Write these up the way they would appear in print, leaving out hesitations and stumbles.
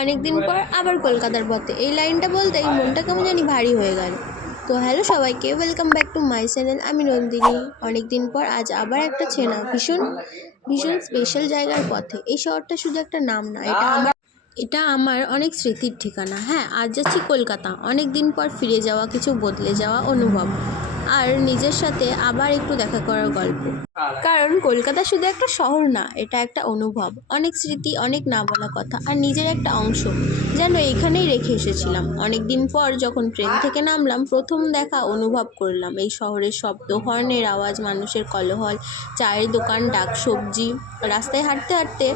অনেক দিন পর আবার কলকাতার পথে, এই লাইনটা বলতেই মনটা কেমন জানি ভারী হয়ে গেল। তো হ্যালো সবাইকে, welcome back to my channel. আমি নন্দিনী। অনেক দিন পর আজ আবার একটা চেনা ভীষণ ভীষণ স্পেশাল জায়গার পথে। এই শহরটা শুধু একটা নাম না, এটা আমার অনেক স্মৃতির ঠিকানা। হ্যাঁ, আজ যাচ্ছি কলকাতা। অনেক দিন পর ফিরে যাওয়া, কিছু বদলে যাওয়া অনুভব, আর নিজের সাথে আবার একটু দেখা করার গল্প। কারণ কলকাতা শুধু একটা শহর না, এটা একটা অনুভব, অনেক স্মৃতি, অনেক না বলা কথা, আর নিজের একটা অংশ যেন এইখানেই রেখে এসেছিলাম। অনেক দিন পর যখন ট্রেন থেকে নামলাম, প্রথম দেখা অনুভব করলাম এই শহরের শব্দ, হর্নের আওয়াজ, মানুষের কলহল, চায়ের দোকান, ডাক, সবজি। রাস্তায় হাঁটতে হাঁটতে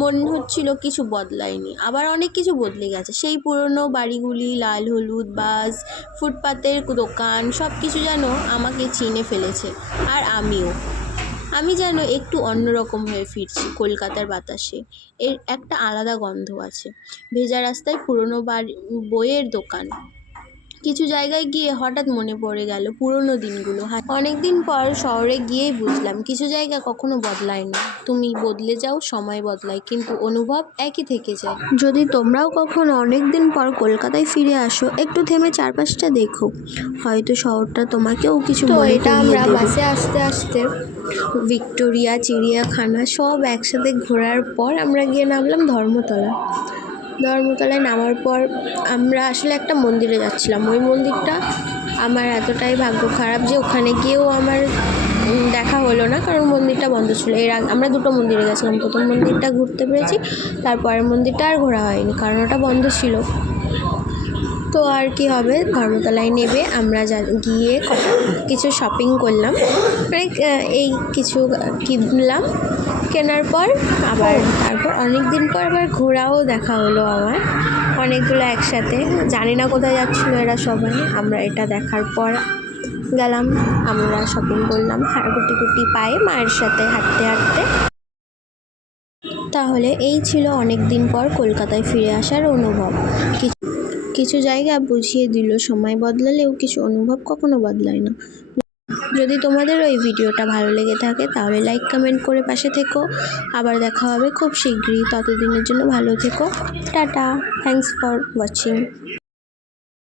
মনে হচ্ছিল কিছু বদলায়নি, আবার অনেক কিছু বদলে গেছে। সেই পুরনো বাড়িগুলি, লাল হলুদ বাস, ফুটপাতের দোকান, সব কিছু যেন আমাকে চিনে ফেলেছে। আর আমি যেন একটু অন্যরকম হয়ে ফিরছি। কলকাতার বাতাসে এর একটা আলাদা গন্ধ আছে। ভেজা রাস্তায় পুরনো বইয়ের দোকান, কিছু জায়গায় গিয়ে হঠাৎ মনে পড়ে গেল পুরনো দিনগুলো। অনেক দিন পর শহরে গিয়েই বুঝলাম কিছু জায়গা কখনো বদলায় না। তুমি বদলে যাও, সময় বদলায়, কিন্তু অনুভব একই থেকে যায়। যদি তোমরাও কখনো অনেক দিন পর কলকাতায় ফিরে আসো, একটু থেমে চারপাশটা দেখো, হয়তো শহরটা তোমাকেও কিছু মনে করিয়ে দেবে। আমরা বাসে আস্তে আস্তে ভিক্টোরিয়া, চিড়িয়াখানা সব একসাথে ঘোরার পর আমরা গিয়ে নামলাম ধর্মতলায় নামার পর আমরা আসলে একটা মন্দিরে যাচ্ছিলাম। ওই মন্দিরটা আমার এতটাই ভাগ্য খারাপ যে ওখানে গিয়েও আমার দেখা হলো না, কারণ মন্দিরটা বন্ধ ছিল। এর আগে আমরা দুটো মন্দিরে গেছিলাম, প্রথম মন্দিরটা ঘুরতে পেরেছি, তারপরের মন্দিরটা আর ঘোরা হয়নি কারণ ওটা বন্ধ ছিল। তো আর কি হবে, ধর্মতলায় নেমে আমরা গিয়ে কিছু শপিং করলাম, এই কিছু কিনলাম। কেনার পর তারপর অনেক দিন পর আবার ঘোরাও দেখা হলো আমার, অনেকগুলো একসাথে। জানি না কোথায় যাচ্ছিলো এরা সবাই। আমরা এটা দেখার পর গেলাম, আমরা শপিং করলাম গুটি পায়ে মায়ের সাথে হাঁটতে হাঁটতে। তাহলে এই ছিল অনেক দিন পর কলকাতায় ফিরে আসার অনুভব। কিছু জায়গা বুঝিয়ে দিল সময় বদলালেও কিছু অনুভব কখনো বদলায় না। যদি তোমাদের ওই ভিডিওটা ভালো লেগে থাকে তাহলে লাইক কমেন্ট করে পাশে থেকো। আবার দেখা হবে খুব শীঘ্রই, ততদিনের জন্য ভালো থেকো। Tata, thanks for watching.